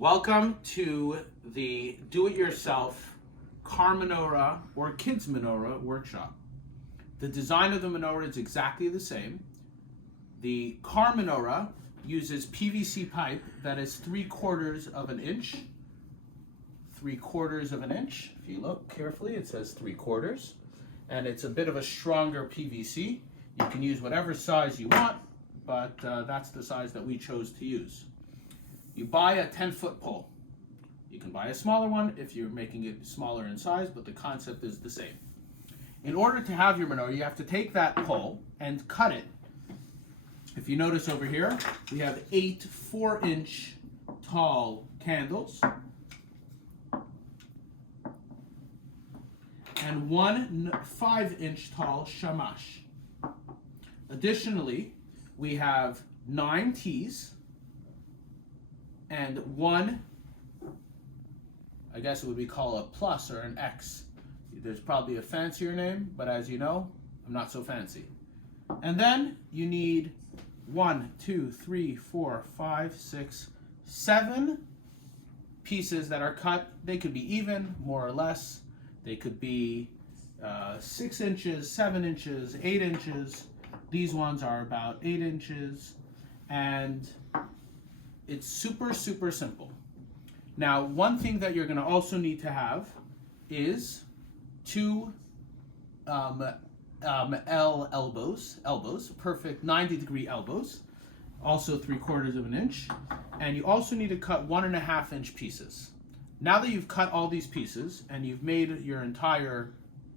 Welcome to the do-it-yourself car menorah or kids menorah workshop. The design of the menorah is exactly the same. The car menorah uses PVC pipe that is 3/4 of an inch. 3/4 of an inch. If you look carefully, it says 3/4. And it's a bit of a stronger PVC. You can use whatever size you want, but that's the size that we chose to use. You buy a 10-foot pole. You can buy a smaller one if you're making it smaller in size, but the concept is the same. In order to have your menorah, you have to take that pole and cut it. If you notice over here, we have 8 4-inch tall candles and 1 5-inch tall shamash. Additionally, we have 9 tees and 1, I guess it would be called a plus or an X. There's probably a fancier name, but as you know, I'm not so fancy. And then you need 1, 2, 3, 4, 5, 6, 7 pieces that are cut. They could be even, more or less. They could be 6 inches, 7 inches, 8 inches. These ones are about 8 inches. And it's super, super simple. Now, one thing that you're going to also need to have is 2 L elbows, perfect 90-degree elbows, also 3/4 of an inch. And you also need to cut 1.5-inch pieces. Now that you've cut all these pieces and you've made your entire,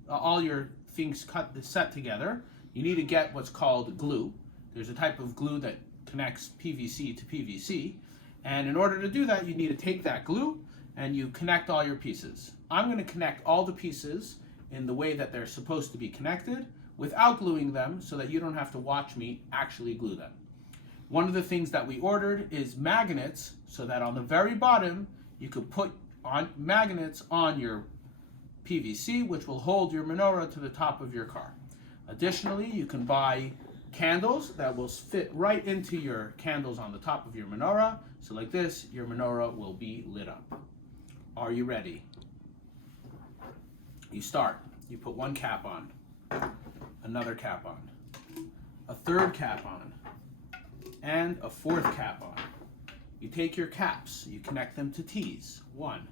all your things set together, you need to get what's called glue. There's a type of glue that connects PVC to PVC. And in order to do that, you need to take that glue and you connect all your pieces. I'm going to connect all the pieces in the way that they're supposed to be connected without gluing them so that you don't have to watch me actually glue them. One of the things that we ordered is magnets so that on the very bottom you could put on magnets on your PVC, which will hold your menorah to the top of your car. Additionally, you can buy candles that will fit right into your candles on the top of your menorah. So like this, your menorah will be lit up. Are you ready? You start. You put 1 cap on, another cap on, a 3rd cap on, and a 4th cap on. You take your caps, you connect them to T's. 1,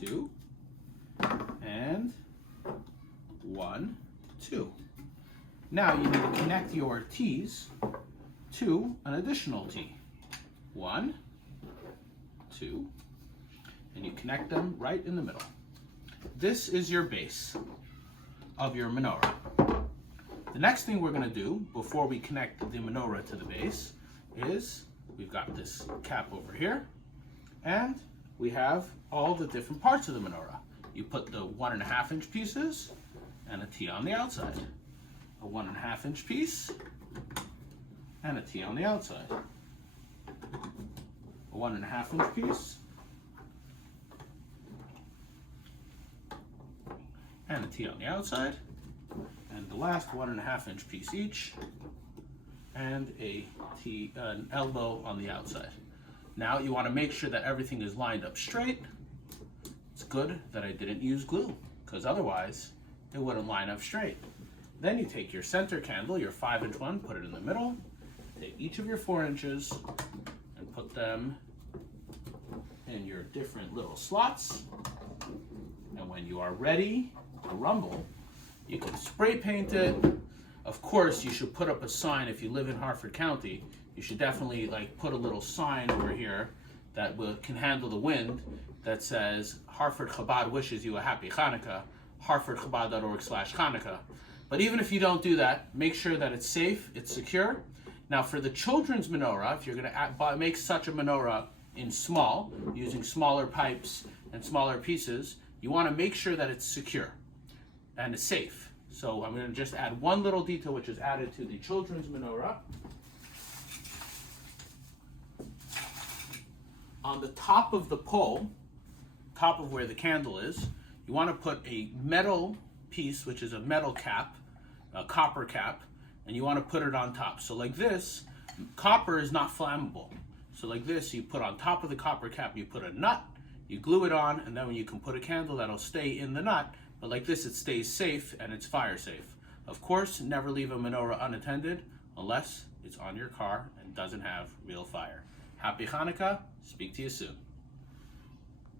2, and 1, 2. Now you need to connect your T's to an additional T. 1, 2, and you connect them right in the middle. This is your base of your menorah. The next thing we're going to do before we connect the menorah to the base is we've got this cap over here, and we have all the different parts of the menorah. You put the 1.5-inch pieces and a T on the outside. A 1.5-inch piece and a T on the outside. A 1.5-inch piece and a T on the outside, and the last 1.5-inch piece each, and an elbow on the outside. Now you want to make sure that everything is lined up straight. It's good that I didn't use glue, because otherwise it wouldn't line up straight. Then you take your center candle, your 5-inch one, put it in the middle, take each of your 4 inches and put them in your different little slots. And when you are ready to rumble, you can spray paint it. Of course, you should put up a sign. If you live in Harford County, you should definitely put a little sign over here that can handle the wind that says Harford Chabad wishes you a happy Hanukkah, harfordchabad.org/Hanukkah. But even if you don't do that, make sure that it's safe, it's secure. Now for the children's menorah, if you're going to make such a menorah in small, using smaller pipes and smaller pieces, you want to make sure that it's secure and it's safe. So I'm going to just add one little detail which is added to the children's menorah. On the top of the pole, top of where the candle is, you want to put a metal piece, which is a metal cap, a copper cap, and you want to put it on top. So like this, copper is not flammable. So like this, you put on top of the copper cap, you put a nut, you glue it on, and then when you can put a candle, that'll stay in the nut. But like this, it stays safe and it's fire safe. Of course, never leave a menorah unattended unless it's on your car and doesn't have real fire. Happy Hanukkah. Speak to you soon.